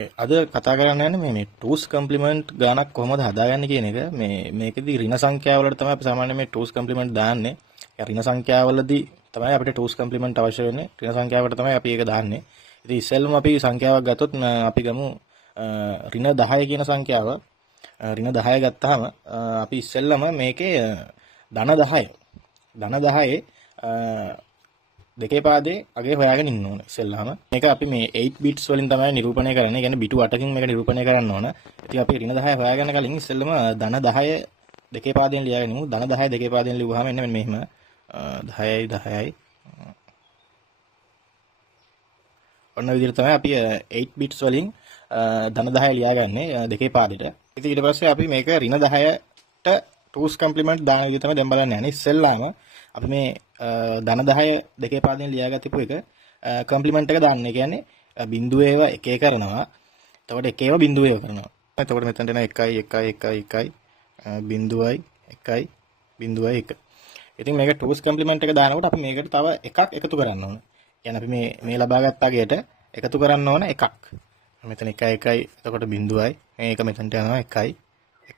අද කතා කරන්න යන්නේ මේ ටූස් කම්ප්ලිමන්ට් ගානක් කොහොමද හදාගන්නේ කියන එක. මේකෙදි ඍණ සංඛ්‍යාවලට තමයි අපි සාමාන්‍යයෙන් මේ ටූස් කම්ප්ලිමන්ට් දාන්නේ. ඒ ඍණ සංඛ්‍යාවලදී තමයි අපිට ටූස් කම්ප්ලිමන්ට් අවශ්‍ය වෙන්නේ. ඍණ සංඛ්‍යාවට තමයි අපි ඒක දාන්නේ. ඉතින් ඉස්සෙල්ලම අපි සංඛ්‍යාවක් ගත්තොත් අපි ගමු ඍණ 10 කියන සංඛ්‍යාව. ඍණ 10 ගත්තාම අපි ඉස්සෙල්ලම මේකේ ධන 10 දෙකේ පාදේ අගේ හොයාගෙන ඉන්න ඕන ඉස්සෙල්ලාම. මේක අපි මේ 8 bits වලින් තමයි නිරූපණය කරන්නේ. ඒ කියන්නේ බිටු 8කින් මේක නිරූපණය කරන්න ඕන. ඉතින් අපි ඍණ 10 හොයාගන්න කලින් ඉස්සෙල්ලම ධන 10 දෙකේ පාදයෙන් ලියාගෙන ඉමු. ධන 10 දෙකේ පාදයෙන් ලියුවාම එන්න මෙහෙම 10යි 10යි ඔන්න විදිහට තමයි අපි 8 bits වලින් ධන 10 ලියාගන්නේ දෙකේ පාදෙට. ඉතින් ඊට පස්සේ අපි මේක ඍණ 10ට ටූස් කම්ප්ලිමන්ට් දාන විදිහ තමයි දැන් බලන්න යන්නේ. ඉස්සෙල්ලාම අපි මේ ධන 10 දෙකේ පාදයෙන් ලියාගත්තු එක කම්ප්ලිමන්ට් එක දාන්න. ඒ කියන්නේ බිඳුව ඒව එක එක කරනවා. එතකොට එක ඒවා බිඳුව ඒව කරනවා. එතකොට මෙතනට එන 1 1 1 1 බිඳුවයි 1යි බිඳුවයි 1. ඉතින් මේක ටූස් කම්ප්ලිමන්ට් එක දානකොට අපි මේකට තව එකක් එකතු කරන්න ඕන. කියන්නේ අපි මේ ලබාගත් අගයට එකතු කරන්න ඕන එකක්. මෙතන 1 1යි එතකොට බිඳුවයි මේක මෙතනට යනවා 1යි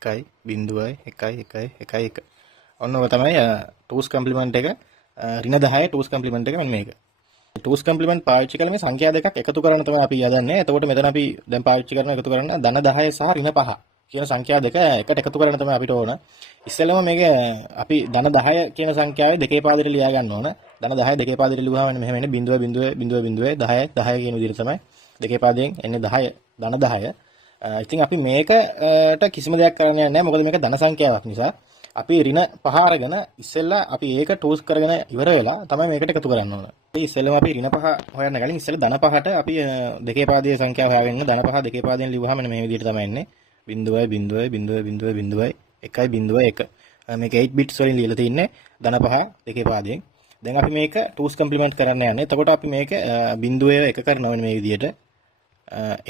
1යි බිඳුවයි 1යි 1යි 1යි 1. ඔන්න ඔය තමයි ටූස් කම්ප්ලිමන්ට් එක ඍණ 10 ටූස් කම්ප්ලිමන්ට් එක මෙන්න මේක. ටූස් කම්ප්ලිමන්ට් පාවිච්චි කරලා මේ සංඛ්‍යා දෙකක් එකතු කරන්න තමයි අපි යදන්නේ. එතකොට මෙතන අපි දැන් පාවිච්චි කරන එකතු කරන්න ධන 10 සහ ඍණ 5 කියන සංඛ්‍යා දෙක එකට එකතු කරන්න තමයි අපිට ඕන. ඉස්සෙල්ලම මේක අපි ධන 10 කියන සංඛ්‍යාවේ දෙකේ පාදෙට ලියා ගන්න ඕන. ධන 10 දෙකේ පාදෙට ලියුවාම මෙහෙම එන්නේ 0 10 කියන විදිහට තමයි දෙකේ පාදයෙන් එන්නේ 10 ධන 10. ඉතින් අපි මේකට කිසිම දෙයක් කරන්න යන්නේ නැහැ. මොකද මේක ධන සංඛ්‍යාවක් නිසා. අපි ඍණ 5 අරගෙන ඉස්සෙල්ලා අපි ඒක ටූස් කරගෙන ඉවර වෙලා තමයි මේකට එකතු කරන්න ඕන. ඉතින් ඉස්සෙල්ලාම අපි ඍණ 5 හොයන්න කලින් ඉස්සෙල්ලා ධන 5ට අපි දෙකේ පාදයේ සංඛ්‍යාව හොයාගෙන ධන 5 දෙකේ පාදයෙන් ලියුවාම මේ විදිහට තමයි එන්නේ. 0.1 1. මේක 8 bits වලින් ලියලා තින්නේ ධන 5 දෙකේ පාදයෙන්. දැන් අපි මේක ටූස් කම්ප්ලිමන්ට් කරන්න යන්නේ. එතකොට අපි මේක බිඳුවේ එක කරනවා මේ විදිහට.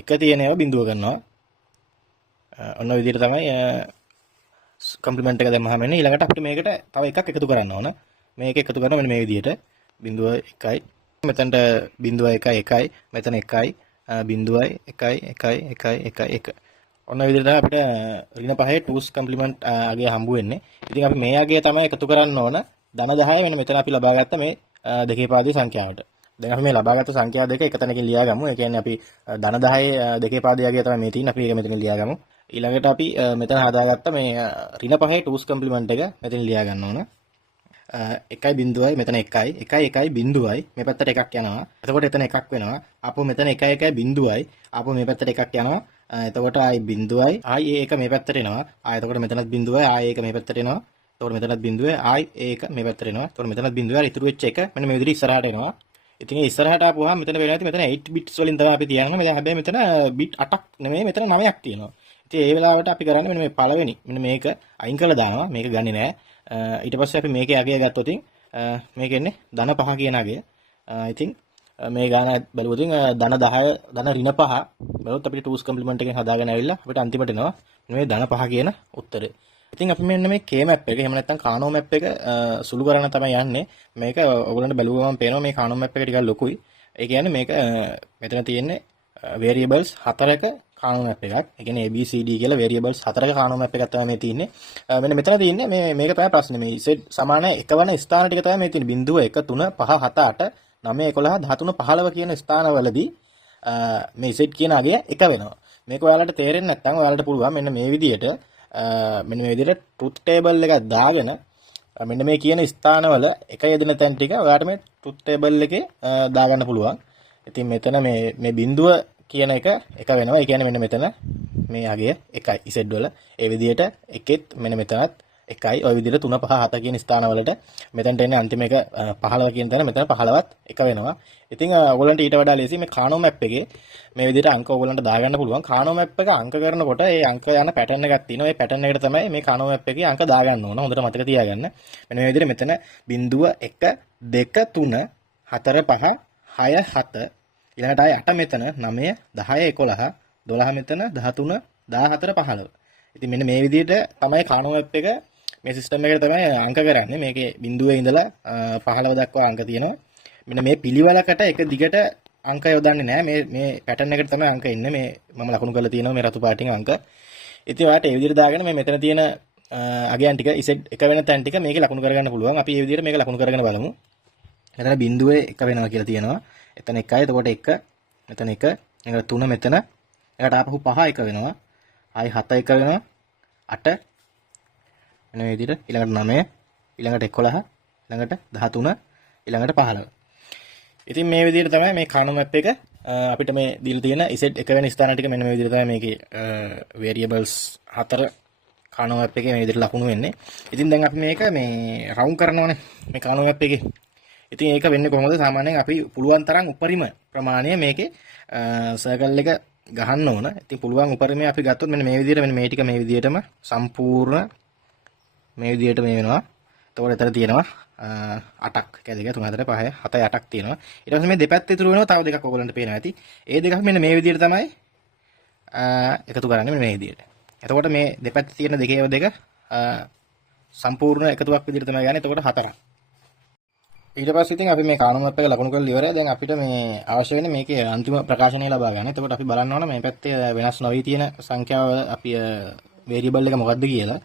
එක තියෙන ඒවා බිඳුව කරනවා. ඔන්න ඔය විදිහට තමයි කම්ප්ලිමන්ට් එක දැම්මහම එන්නේ. ඊළඟට අපිට මේකට තව එකක් එකතු කරන්න ඕන. මේක එකතු කරනවා මෙන්න මේ විදිහට 0.1යි මෙතනට 0.1 මෙතන 1යි 0.1 ඔන්න ඔය විදිහට අපිට ඍණ 5 ටූස් කම්ප්ලිමන්ට් අගය හම්බ වෙන්නේ. ඉතින් අපි මේ අගය තමයි එකතු කරන්න ඕන ධන 10 මෙන්න මෙතන අපි ලබාගත්ත මේ දෙකේ පාදයේ සංඛ්‍යාවට. දැන් අපි මේ ලබාගත්ත සංඛ්‍යා දෙක එක තැනකින් ලියාගමු. ඒ කියන්නේ අපි ධන 10 දෙකේ පාදයේ අගය තමයි මේ තියෙන්නේ. අපි ඒක මෙතන ලියාගමු. ඊළඟට අපි මෙතන හදාගත්ත මේ ඍණ 5 ටූස් කම්ප්ලිමන්ට් එක මෙතන ලියා ගන්න ඕන. 1.0යි මෙතන 1යි 1 බිඳුවයි මේ පැත්තට එකක් යනවා. එතකොට එතන එකක් වෙනවා. ආපහු මෙතන 1 බිඳුවයි ආපහු මේ පැත්තට එකක් යනවා. එතකොට ආයි බිඳුවයි ආයි ඒක මේ පැත්තට එනවා. ආයි එතකොට මෙතනත් බිඳුවයි ආයි ඒක මේ පැත්තට එනවා. එතකොට මෙතනත් බිඳුවයි ආයි ඒක මේ පැත්තට එනවා. එතකොට මෙතනත් බිඳුවයි ආයි ඉතුරු වෙච්ච එක මෙන්න මේ විදිහට ඉස්සරහට එනවා. ඉතින් ඒ ඉස්සරහට ආපුවාම මෙතන වෙලා තියෙන්නේ මෙතන 8 bits වලින් තමයි අපි තියන්නේ. දැන් හැබැයි මෙතන bit 8ක් නෙමෙයි මෙතන 9ක් තියෙනවා. ඉතින් ඒ වෙලාවට අපි කරන්නේ මෙන්න මේ පළවෙනි මෙන්න මේක අයින් කරලා දානවා. මේක ගන්නේ නැහැ. ඊට පස්සේ අපි මේකේ අගය ගත්තොත් මේක එන්නේ ධන 5 කියන අගය. ඉතින් මේ ගාන බලුවොත් ධන 10 ධන ඍණ 5 බලුවොත් අපිට ටූස් කම්ප්ලිමන්ට් එකෙන් හදාගෙන ආවිල්ලා අපිට අන්තිමට එනවා මේ ධන 5 කියන උත්තරේ. ඉතින් අපි මෙන්න මේ K map එක එහෙම නැත්නම් කානෝ map එක සුළු කරන තමයි යන්නේ. මේක ඔයගොල්ලන්ට බැලුවම පේනවා මේ කානෝ map එක ටිකක් ලොකුයි. ඒ කියන්නේ මේක මෙතන තියෙන්නේ variables 4ක කානෝ map එකක්. ඒ කියන්නේ ABCD කියලා variables 4ක කානෝ map එකක් තමයි මේ තියෙන්නේ. මෙන්න මෙතන තියෙන්නේ මේක තමයි ප්‍රශ්නේ. මේ Z සමාන එකවන ස්ථාන ටික තමයි මේ තියෙන්නේ. 0 1 3 5 7 8 9 11 13 15 කියන ස්ථානවලදී මේ Z කියන අගය එක වෙනවා. මේක ඔයාලට තේරෙන්නේ නැත්නම් ඔයාලට පුළුවන් මෙන්න මේ විදිහට ට්‍රුත් ටේබල් එකක් දාගෙන මෙන්න මේ කියන ස්ථානවල එක යෙදෙන තැන් ටික ඔයාලට මේ ට්‍රුත් ටේබල් එකේ දාගන්න පුළුවන්. ඉතින් මෙතන මේ බිඳුව කියන එක වෙනවා. ඒ කියන්නේ මෙන්න මෙතන මේ අගය 1යි Z වල. ඒ විදිහට එකෙත් මෙන්න මෙතනත් 1යි. ওই විදිහට 3 5 7 කියන ස්ථානවලට මෙතනට එන්නේ අන්තිම එක 15 කියන තැන මෙතන 15ත් එක වෙනවා. ඉතින් ඔයගොල්ලන්ට ඊට වඩා ලේසි මේ කානෝ මැප් එකේ මේ විදිහට අංක ඔයගොල්ලන්ට දාගන්න පුළුවන්. කානෝ මැප් එක අංක කරනකොට ඒ අංක යන පැටර්න් එකක් තියෙනවා. ඒ පැටර්න් එකට තමයි මේ කානෝ මැප් එකේ අංක දාගන්න ඕන. හොඳට මතක තියාගන්න. මෙන්න මේ විදිහට මෙතන 0 1 2 3 4 5 6 7 ඊළඟට ආයේ 8 මෙතන 9 10 11 12 මෙතන 13 14 15. ඉතින් මෙන්න මේ විදිහට තමයි කානෝ මැප් එක මේ සිස්ටම් එකට තමයි අංක කරන්නේ. මේකේ බිඳුවේ ඉඳලා 15 දක්වා අංක තියෙනවා. මෙන්න මේ පිළිවෙලකට එක දිගට අංක යොදන්නේ නැහැ. මේ පැටර්න් එකට තමයි අංක ඉන්නේ. මේ මම ලකුණු කරලා තියෙනවා මේ රතු පාටින් අංක. ඉතින් ඔයාලට ඒ විදිහට දාගෙන මේ මෙතන තියෙන අගයන් ටික ඉසෙට් එක වෙන තැන් ටික මේකේ ලකුණු කරගන්න පුළුවන්. අපි මේ විදිහට මේක ලකුණු කරගෙන බලමු. මෙතන බිඳුවේ 1 වෙනවා කියලා තියෙනවා. එතන 1යි. එතකොට 1 මෙතන 1 ඊළඟට 3 මෙතන ඊළඟට ආපහු 5 1 වෙනවා. ආයි 7 1 වෙනවා. 8 වෙන මේ විදිහට ඊළඟට 9 ඊළඟට 11 ඊළඟට 13 ඊළඟට 15. ඉතින් මේ විදිහට තමයි මේ කානෝ මැප් එක අපිට මේ දීලා තියෙන ඉසෙට් 1 වෙන ස්ථාන ටික මෙන්න මේ විදිහට තමයි මේකේ variables 4 කානෝ මැප් එකේ මේ විදිහට ලකුණු වෙන්නේ. ඉතින් දැන් අපි මේක මේ රවුන්ඩ් කරනවානේ මේ කානෝ මැප් එකේ. ඉතින් ඒක වෙන්නේ කොහොමද? සාමාන්‍යයෙන් අපි පුළුවන් තරම් උපරිම ප්‍රමාණය මේකේ සර්කල් එක ගහන්න ඕන. ඉතින් පුළුවන් උපරිමය අපි ගත්තොත් මෙන්න මේ විදිහට මෙන්න මේ ටික මේ විදිහටම සම්පූර්ණ මේ විදිහට මේ වෙනවා. එතකොට එතන තියෙනවා 8ක් 1 2 3 4 5 7 8ක් තියෙනවා. ඊට පස්සේ මේ දෙපැත්තේ ඉතුරු වෙනවා තව දෙකක් ඔයගොල්ලන්ට පේනවා ඇති. ඒ දෙකක් මෙන්න මේ විදිහට තමයි එකතු කරන්නේ මෙන්න මේ විදිහට. එතකොට මේ දෙපැත්තේ තියෙන දෙකේව දෙක සම්පූර්ණ එකතුවක් විදිහට තමයි ගන්නේ. එතකොට 4ක්. ඊට පස්සේ ඉතින් අපි මේ කානෝ මැප් එක ලකුණු කරලා ඉවරයි. දැන් අපිට මේ අවශ්‍ය වෙන්නේ මේකේ අන්තිම ප්‍රකාශනය ලබා ගන්න. එතකොට අපි බලන්න ඕන මේ පැත්තේ වෙනස් නොවී තියෙන සංඛ්‍යාව අපි වේරියබල් එක මොකක්ද කියලා.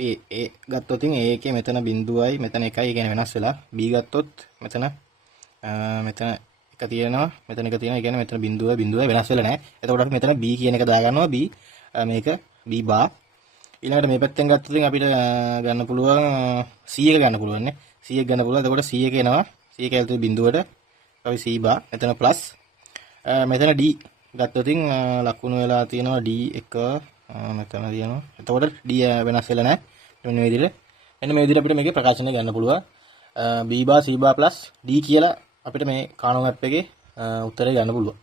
අපි A ගත්තොත් ඉතින් A එකේ මෙතන බිඳුවයි මෙතන 1යි කියන්නේ වෙනස් වෙලා. B ගත්තොත් මෙතන එක තියෙනවා මෙතන එක තියෙනවා. ඒ කියන්නේ මෙතන බිඳුවයි වෙනස් වෙලා නැහැ. එතකොට අපි මෙතන B කියන එක දාගන්නවා. B මේක B bar. ඊළඟට මේ පැත්තෙන් ගත්තොත් ඉතින් අපිට ගන්න පුළුවන් C එක ගන්න පුළුවන් නේ. C එක ගන්න පුළුවන්. එතකොට C එක එනවා. C එක ඇතුළේ බිඳුවට අපි C bar මෙතන ප්ලස් මෙතන D ගත්තොත් ඉතින් ලකුණු වෙලා තියෙනවා D එක මෙතන තියෙනවා. එතකොට D වෙනස් වෙලා නැහැ. මෙන්න මේ විදිහට අපිට මේකේ ප්‍රකාශනය ගන්න පුළුවන්. B bar C bar plus D කියලා අපිට මේ කානෝ මැප් එකේ උත්තරේ ගන්න පුළුවන්.